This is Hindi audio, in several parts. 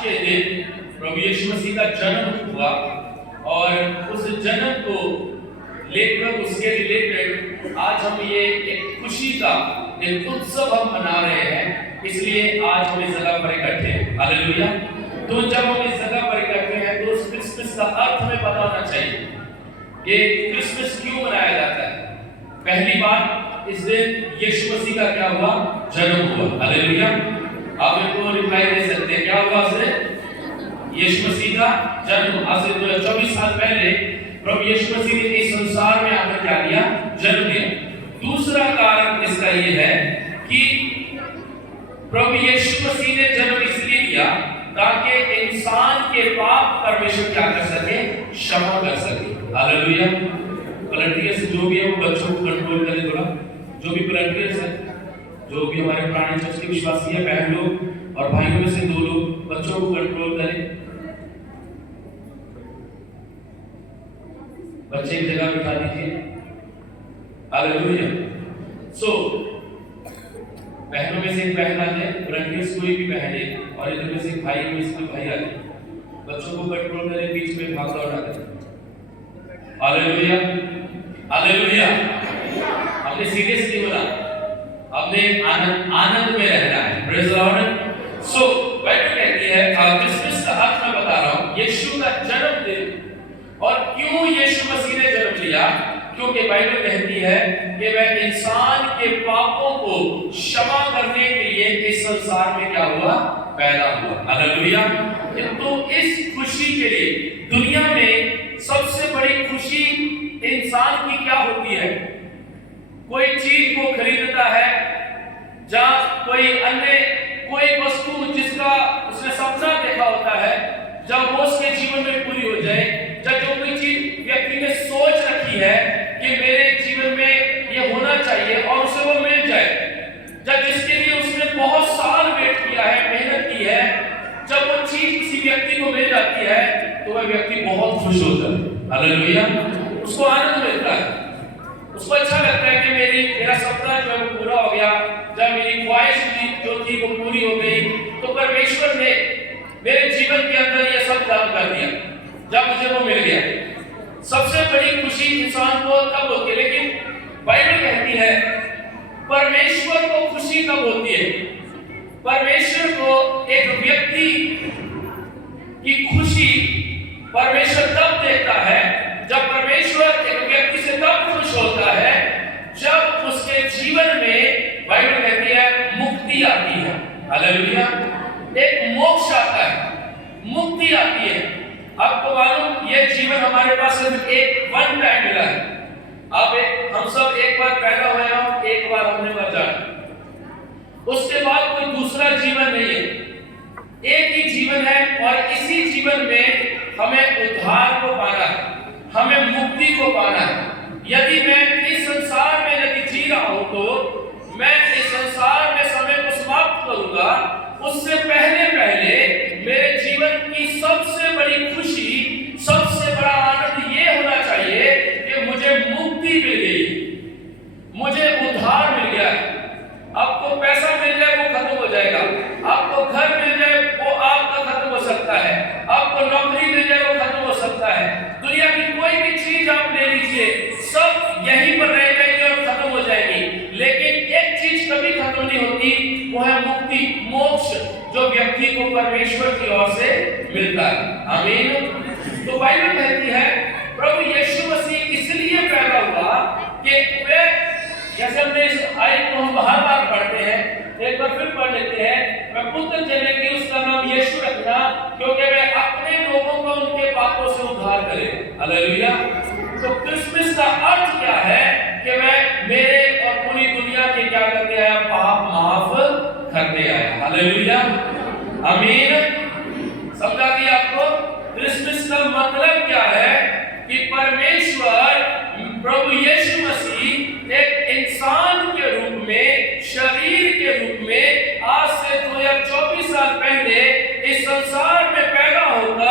के दिन प्रभु यीशु मसीह का जन्म हुआ और उस जन्म को लेकर उसके रिलेटेड आज हम ये एक खुशी का एक उत्सव हम मना रहे हैं, इसलिए आज हम इस जगह पर इकट्ठे हैं। हालेलुया। तो जब हम इस जगह पर इकट्ठे हैं तो उस क्रिसमस का अर्थ हमें पता होना चाहिए। ये क्रिसमस क्यों मनाया जाता है? पहली बात, इस दिन यीशु मसीह का क्या हुआ? जन्म हुआ। हालेलुया। आप इनको रिप्लाई दे सकते हैं, क्या हुआ उससे? यीशु मसीह का जन्म। आज से 24 साल पहले प्रभु यीशु मसीह ने इस संसार में आकर क्या दिया? जन्म दिया। दूसरा कारण इसका ये है कि प्रभु यीशु मसीह ने जन्म इसलिए दिया ताकि इंसान के पाप परमेश्वर क्या कर सके? क्षमा कर सके। हालेलुया। वॉलंटियर्स जो भी है वो बच्चों को कंट्रोल करें थोड़ा। जो भी वॉलंटियर्स है, जो भी हमारे पुराने चर्च के विश्वासी है, बहन लोग और भाइयों में से 2 लोग बच्चों को कंट्रोल करें। बच्चे एक जगह बिठा दीजिए। हालेलुया। सो बहनों में से एक बहन आ जाए, वॉलंटियर्स कोई भी बहन है, और इधर में से एक भाई में से कोई भाई आ जाए। बच्चों को कंट्रोल करें, बीच में भाग दौड़ ना करें। हालेलुया। हालेलुया। हमने सीरियसली बोला, हमने आनंद में रहना है। Praise the Lord. So Bible कहती है, क्रिसमस का अर्थ मैं बता रहा हूं, यीशु का जन्मदिन। और क्यों यीशु मसीह ने जन्म लिया? क्योंकि बाइबल कहती है कि वह इंसान के पापों को क्षमा करने के लिए इस संसार में क्या हुआ? पैदा हुआ। हालेलुया। तो इस खुशी के लिए दुनिया में सबसे बड़ी खुशी इंसान की क्या होती है? कोई चीज को खरीदता है, जहां कोई वस्तु जिसका उसने सपना देखा होता है, जब वो उसके जीवन में पूरी हो जाए, जब जो कोई चीज व्यक्ति ने सोच रखी है कि मेरे जीवन में ये होना चाहिए और उसे वो मिल जाए, जब जिसके लिए उसने बहुत साल वेट किया है, मेहनत की है, जब वो चीज किसी व्यक्ति को मिल जाती है तो वह व्यक्ति बहुत खुश होता है। हालेलुया। उसको आनंद मिलता है, उसको अच्छा लगता है कि मेरा सपना जो है वो पूरा हो गया। जब मेरी ख्वाहिश जो थी वो पूरी हो गई, तो परमेश्वर ने मेरे जीवन के अंदर ये सब काम कर दिया जब मुझे वो मिल गया। सबसे बड़ी खुशी इंसान को तब होती है, लेकिन बाइबल कहती है परमेश्वर को खुशी कब होती है? परमेश्वर को एक व्यक्ति की खुशी परमेश्वर तब देता है, जब परमेश्वर एक व्यक्ति से तब खुश होता है जब उसके जीवन में, बाइबल कहती है, मुक्ति आती है। हालेलुया। एक मोक्ष आता है, मुक्ति आती है। आपको मालूम, ये जीवन हमारे पास सिर्फ एक वन टाइम मिला है। अब हम सब एक बार पैदा हुए हैं, एक बार हमने मर जाना, उसके बाद कोई दूसरा जीवन नहीं है। एक ही जीवन है और इसी जीवन में हमें उद्धार को पाना है, हमें मुक्ति को पाना है। यदि मैं इस संसार में यदि जी रहा हूं तो मैं इस संसार में समय को समाप्त करूंगा, उससे पहले मेरे जीवन की सबसे बड़ी खुशी, सबसे बड़ा आनंद ये होना चाहिए कि मुझे मुक्ति मिल गई, मुझे उद्धार मिल गया है। आपको पैसा मिल जाए वो खत्म हो जाएगा, आपको घर मिल जाए वो आपका खत्म हो सकता है, आपको नौकरी मिल जाए वो खत्म हो सकता है, दुनिया की कोई भी चीज आप ले लीजिए, सब यहीं पर रह जाएगी और खत्म हो जाएगी। लेकिन एक चीज कभी खत्म नहीं होती, वो है मुक्ति, मोक्ष, जो व्यक्ति को परमेश्वर की ओर से मिलता है। आमीन। तो बाइबल कहती है प्रभु यीशु मसीह इसलिए पैदा हुआ कि वे, जैसे हमने इस आयत को हम बार-बार पढ़ते हैं, एक बार फिर पढ़ लेते हैं, मैं पुत्र जन्मे की उसका नाम यीशु रखना, क्योंकि वह अपने लोगों को उनके पापों से उद्धार करे। हालेलुया। तो क्रिसमस का अर्थ क्या है? कि वह मेरे और पूरी दुनिया के क्या करके आया? पाप माफ करके आया। हालेलुया। आमीन। समझा दिया आपको? क्रिसमस का मतलब क्या है? कि परमेश्वर प्रभु यीशु मसीह एक इंसान के रूप में, शरीर के रूप में आज से 2024 साल पहले इस संसार में पैदा होकर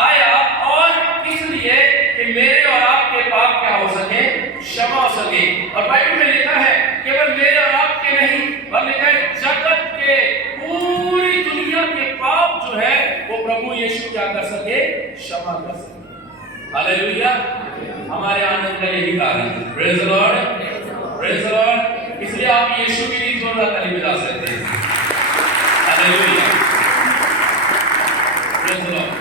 आया, और इसलिए कि मेरे और आपके पाप क्या हो सके? क्षमा हो सके। और बाइबल में लिखा है केवल मेरे और आपके नहीं, और लिखा है जगत के, पूरी दुनिया के पाप जो है वो प्रभु यीशु क्या कर सके, क्षमा कर सके। हालेलुया। हमारे आनंद का यही कारण है। Praise the Lord, praise the Lord. इसलिए आप यीशु के लिए जोरदार ताली बजा सकते हैं। Hallelujah, praise the Lord.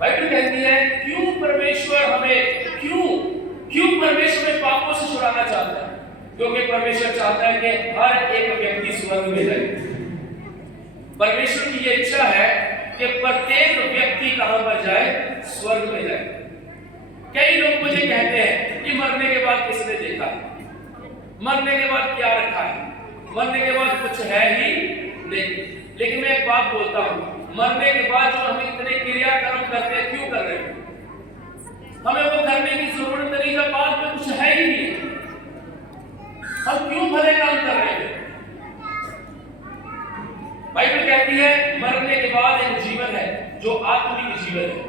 Bible कहती है क्यों परमेश्वर हमें क्यों परमेश्वर हमें पापों से छुड़ाना चाहता है? क्योंकि परमेश्वर चाहता है कि हर एक व्यक्ति स्वर्ग में जाए। परमेश्वर की यह इच्छा है कि प्रत्येक व्यक्ति कहां पर जाए, स्वर्ग में जाए। कई लोग मुझे कहते हैं कि मरने के बाद किसने देखा, मरने के बाद क्या रखा है, मरने के बाद कुछ है ही नहीं। लेकिन मैं एक बात बोलता हूं, मरने के बाद जो हम इतने क्रियाकर्म करते हैं, क्यों कर रहे हैं? हमें वो करने की जरूरत नहीं जब बाद में कुछ है ही नहीं। हम क्यों भले काम कर रहे हैं? बाइबल कहती है मरने के बाद एक जीवन है जो आत्मिक जीवन है।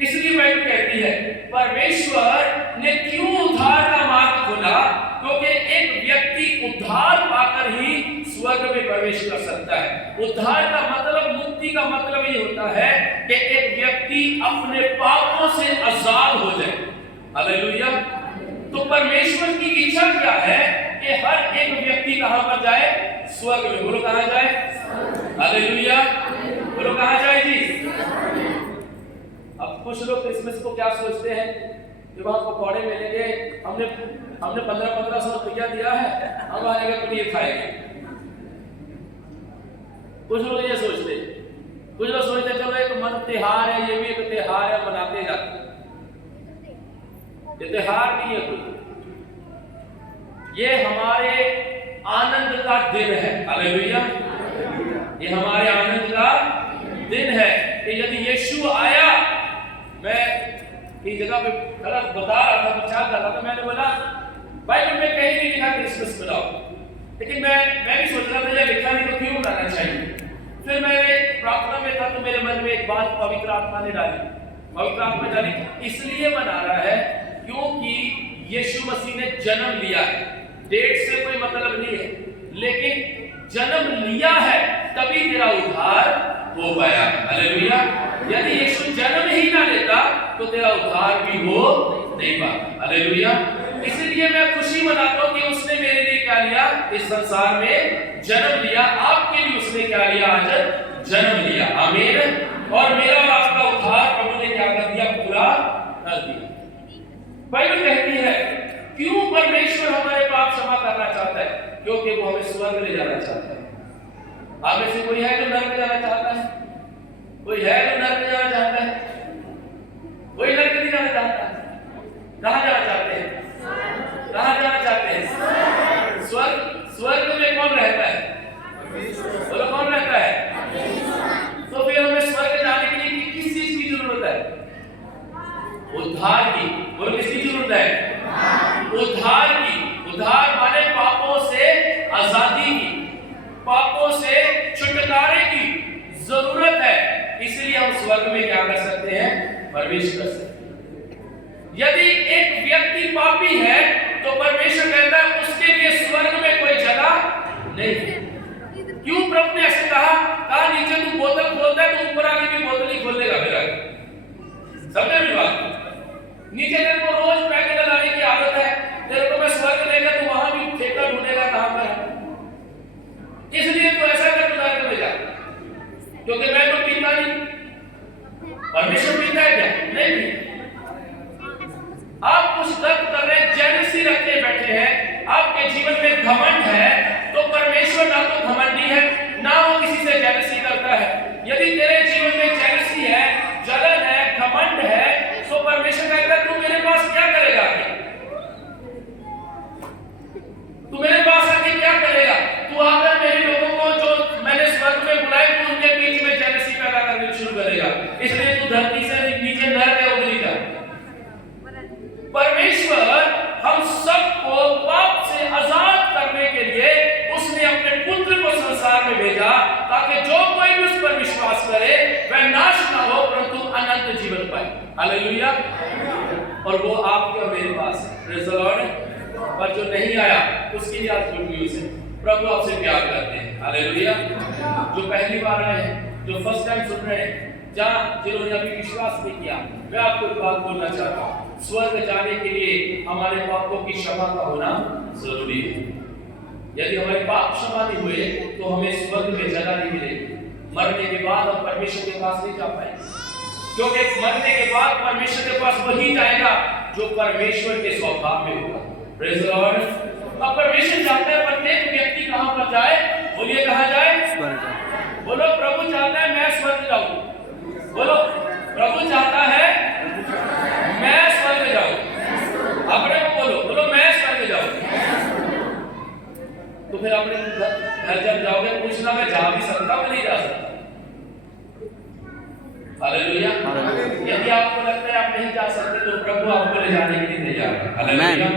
इसलिए बाइबल कहती है परमेश्वर ने क्यों उद्धार का मार्ग खोला, क्योंकि एक व्यक्ति उद्धार पाकर ही स्वर्ग में प्रवेश कर सकता है। उद्धार का मतलब, मुक्ति का मतलब ये होता है कि एक व्यक्ति अपने पापों से आजाद हो जाए। हालेलुया। तो परमेश्वर की इच्छा क्या है कि हर एक व्यक्ति कहां पर जाए, स्वर्ग में। बोलो कहां जाए? हालेलुया। बोलो कहां जाए जी? अब कुछ लोग क्रिसमस को क्या सोचते हैं कि वहां पकौड़े मिलेंगे, हमने 1500 रुपया दिया है, हम आएंगे पनीर खाएंगे। कुछ लोग ये सोचते हैं, कुछ लोग सोचते हैं चलो एक मन त्योहार है, ये भी एक त्योहार है, मनाते जाते। ये त्योहार नहीं है कोई, ये हमारे आनंद का दिन है। हालेलुया। ये हमारे आनंद का दिन है कि यदि यीशु आया, मैं एक जगह पे गलत बता रहा था, विचार कर रहा था, मैंने बोला बाइबल में कहीं नहीं लिखा क्रिसमस मनाओ, लेकिन मैं भी सोच रहा था ये लिखा नहीं तो क्यों मनाना चाहिए। फिर मैं प्रार्थना में था तो मेरे मन में एक बात पवित्र आत्मा ने डाली, पवित्र आत्मा डाली इसलिए मना रहा है क्योंकि यीशु मसीह ने जन्म लिया है। डेट से कोई मतलब नहीं है, लेकिन जन्म लिया है तभी तेरा उद्धार हो पाया। हालेलुया। यदि यीशु जन्म ही ना लेता तो तेरा उद्धार भी हो नहीं पाता। हालेलुया। इसलिए मैं खुशी मनाता हूं कि उसने मेरे लिए क्या लिया, इस संसार में जन्म लिया। आपके लिए उसने क्या लिया, आज जन्म लिया। आमीन। और मेरा और आपका उद्धार प्रभु ने क्या कर दिया, पूरा कर दिया। बाइबल कहती है क्यों परमेश्वर हमारे पाप क्षमा करना चाहता है, क्योंकि वो हमें स्वर्ग ले जाना चाहता है। आप में से कोई है जो नरक जाना चाहता है? कोई है जो नरक जाना चाहता है? कोई नरक नहीं जाना चाहता। कहां जाना चाहते हैं? कहां जाना चाहते हैं? स्वर्ग। स्वर्ग में कौन रहता है? बोलो कौन रहता है? तो फिर हमें स्वर्ग जाने के लिए किस चीज की जरूरत है? उद्धार की। बोलो किसकी जरूरत है? उद्धार की। उद्धार माने पापों से आजादी की, पापों से छुटकारे की जरूरत है। इसलिए हम स्वर्ग में क्या कर सकते हैं, प्रवेश कर सकते हैं। यदि एक व्यक्ति पापी है तो परमेश्वर कहता है उसके लिए स्वर्ग में कोई जगह नहीं है। क्यों प्रभु ने ऐसे कहा? कहा नीचे तू बोतल खोलता है तो ऊपर आके भी बोतल ही खोल देगा मेरा। समझे मेरी बात? नीचे तेरे को रोज पैके लगाने की आदत है, तेरे को मैं स्वर्ग लेगा तो वहां भी ठेका ढूंढेगा कहां पर है। इसलिए तो ऐसा कर नरक में जा, क्योंकि मैं तो पीता नहीं। परमेश्वर पीता है क्या? नहीं पीता। आप कुछ गलत कर रहे हैं, जेलसी रखे बैठे हैं, आपके जीवन में घमंड है, तो परमेश्वर ना तो घमंडी है ना वो किसी से जेलसी करता है। यदि तेरे जीवन में जेलसी है, जलन है, घमंड है, तो परमेश्वर कहता है तू मेरे पास क्या करेगा? तू मेरे पास आके क्या करेगा? तू आकर मेरे लोगों को जो मैंने स्वर्ग में बुलाए तू उनके बीच में जेलसी पैदा करनी शुरू करेगा। इसलिए तू धरती से नीचे नरक में उतरी जा। परमेश्वर हम सबको पाप से आजाद करने के लिए उसने अपने पुत्र को संसार में भेजा, ताकि जो कोई भी उस पर विश्वास करे वह नाश ना हो परंतु अनंत जीवन पाए। हालेलुया। और वो आपके और मेरे पास है। Praise the Lord. पर जो नहीं आया उसके लिए आज गुड न्यूज़ है। प्रभु आपसे प्यार करते हैं। हालेलुया। जो पहली बार आए हैं, जो फर्स्ट टाइम सुन रहे हैं, जिन्होंने अभी विश्वास नहीं किया, मैं आपको एक बात बोलना चाहता हूँ, स्वर्ग जाने के लिए हमारे पापों की क्षमा का होना जरूरी है। यदि हमारे पाप क्षमा नहीं हुए तो हमें स्वर्ग में जगह नहीं मिलेगी। मरने के बाद हम परमेश्वर के पास नहीं जा पाएंगे, क्योंकि मरने के बाद परमेश्वर के पास वही जाएगा जो परमेश्वर के स्वभाव में होगा। Praise the Lord. अब परमेश्वर चाहता है प्रत्येक व्यक्ति कहां पर जाए? बोलिए कहां जाए? बोलो प्रभु चाहता है मैं स्वर्ग जाऊं। बोलो प्रभु चाहता है मैं स्वर्ग जाऊं। अपने को बोलो, बोलो मैं स्वर्ग जाऊं। तो फिर अपने घर जब जाओगे पूछना मैं जा भी सकता मैं नहीं जा सकता। हालेलुया। यदि आपको लगता है आप नहीं जा सकते तो प्रभु आपको ले जाने के लिए तैयार है। हालेलुया।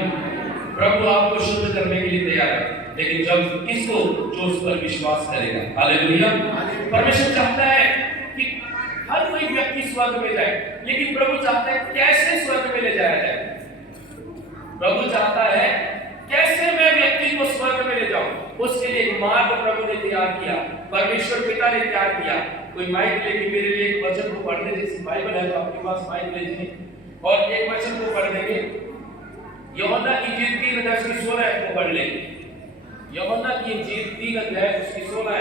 प्रभु आपको शुद्ध करने के लिए तैयार है, लेकिन जब किसको? जो उस पर विश्वास करेगा। हालेलुया। परमेश्वर चाहता है कि हर कोई व्यक्ति स्वर्ग में जाए, लेकिन प्रभु चाहता है कैसे स्वर्ग में ले जाया जाए। प्रभु चाहता है कैसे मैं व्यक्ति को स्वर्ग में ले जाऊं। उसके लिए एक मार्ग प्रभु ने तैयार किया, परमेश्वर पिता ने तैयार किया। कोई माइक लेके मेरे लिए एक वचन को पढ़ने, जैसे बाइबल है तो आपके पास माइक ले लीजिए और एक वचन को पढ़ देंगे। यूहन्ना की इंजील 3 अध्याय उसकी 16 को पढ़ लेंगे। यूहन्ना की इंजील 3 अध्याय उसकी 16